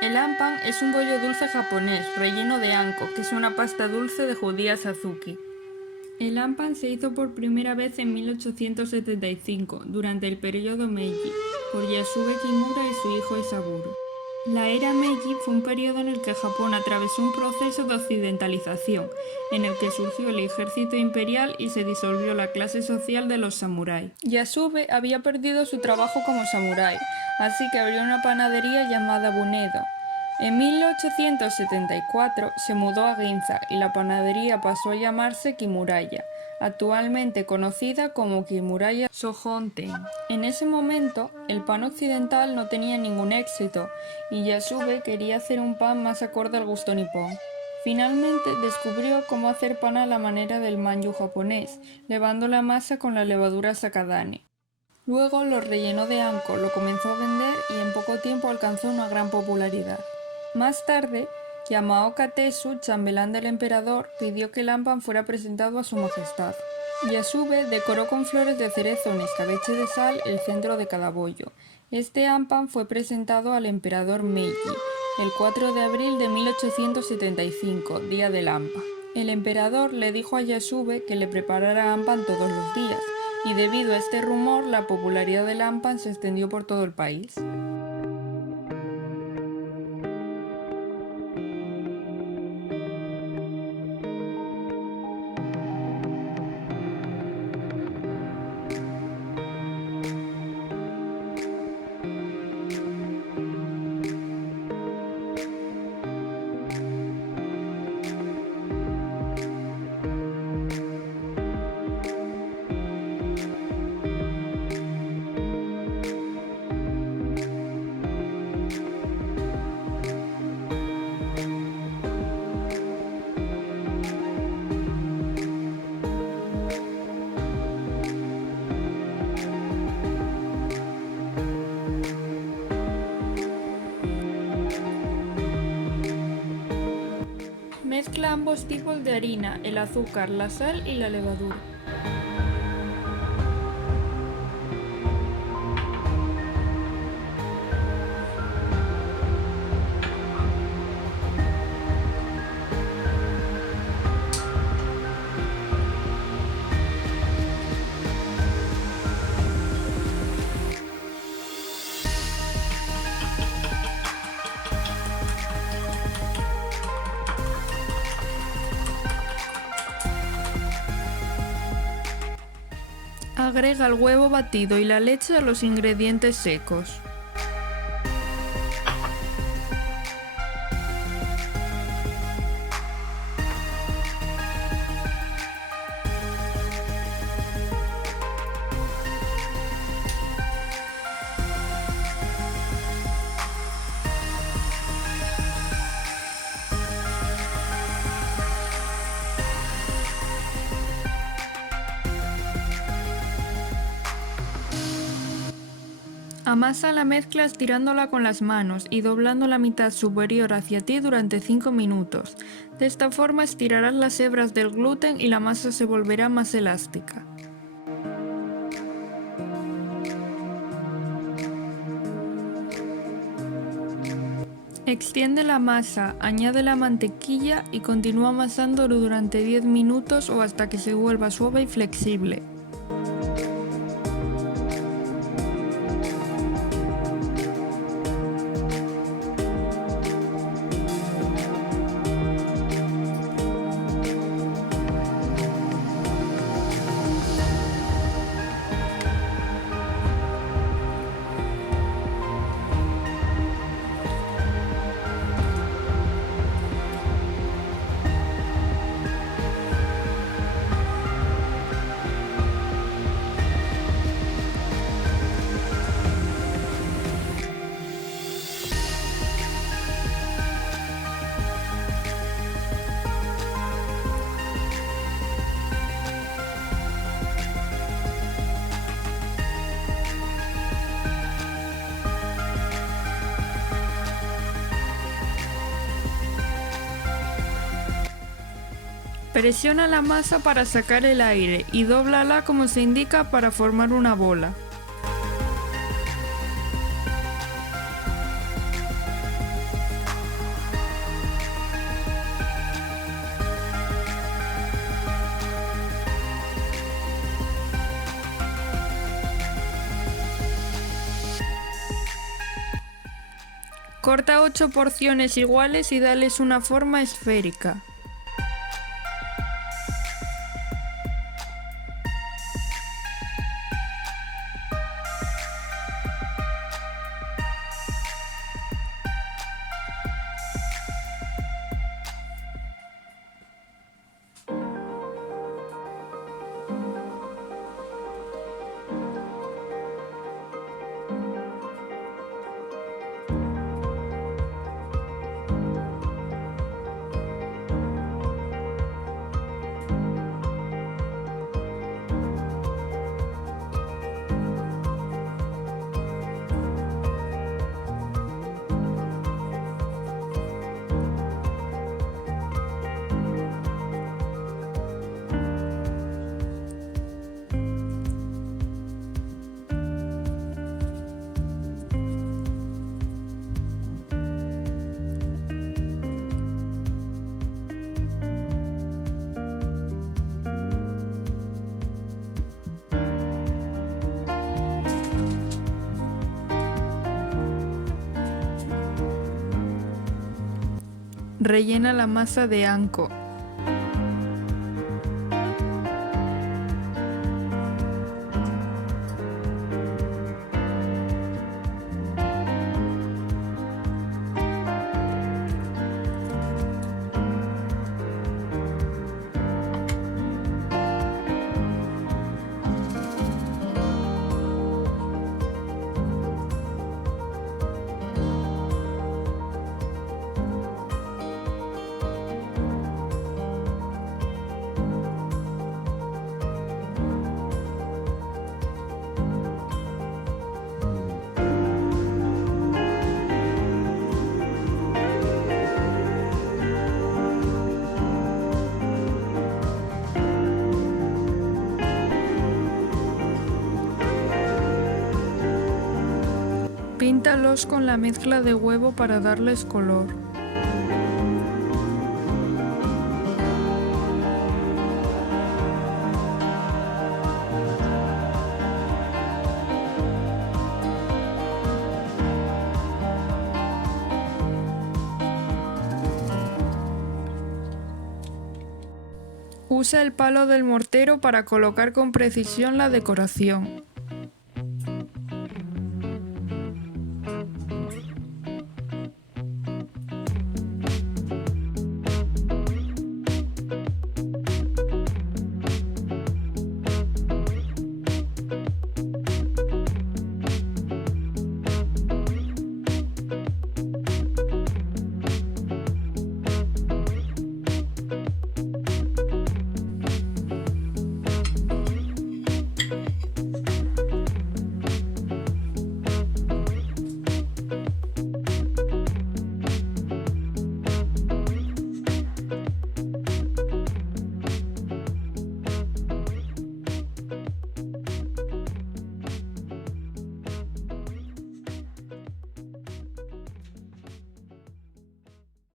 El ampan es un bollo dulce japonés relleno de anko, que es una pasta dulce de judías azuki. El ampan se hizo por primera vez en 1875, durante el periodo Meiji, por Yasuge Kimura y su hijo Isaburo. La era Meiji fue un periodo en el que Japón atravesó un proceso de occidentalización, en el que surgió el ejército imperial y se disolvió la clase social de los samuráis. Yasube había perdido su trabajo como samurái, así que abrió una panadería llamada Bunedo. En 1874 se mudó a Ginza y la panadería pasó a llamarse Kimuraya, actualmente conocida como Kimuraya Sohonten. En ese momento, el pan occidental no tenía ningún éxito y Yasube quería hacer un pan más acorde al gusto nipón. Finalmente descubrió cómo hacer pan a la manera del manju japonés, levando la masa con la levadura sakadane. Luego lo rellenó de anko, lo comenzó a vender y en poco tiempo alcanzó una gran popularidad. Más tarde, Yamaoka Tezu, chambelán del emperador, pidió que el ampan fuera presentado a su majestad. Yasube decoró con flores de cerezo en escabeche de sal el centro de cada bollo. Este ampan fue presentado al emperador Meiji el 4 de abril de 1875, día del ampan. El emperador le dijo a Yasube que le preparara ampan todos los días, y debido a este rumor la popularidad del ampan se extendió por todo el país. Mezcla ambos tipos de harina, el azúcar, la sal y la levadura. Agrega el huevo batido y la leche a los ingredientes secos. Amasa la mezcla estirándola con las manos y doblando la mitad superior hacia ti durante 5 minutos. De esta forma estirarás las hebras del gluten y la masa se volverá más elástica. Extiende la masa, añade la mantequilla y continúa amasándolo durante 10 minutos o hasta que se vuelva suave y flexible. Presiona la masa para sacar el aire y dóblala como se indica para formar una bola. Corta 8 porciones iguales y dales una forma esférica. Rellena la masa de anco. Píntalos con la mezcla de huevo para darles color. Usa el palo del mortero para colocar con precisión la decoración.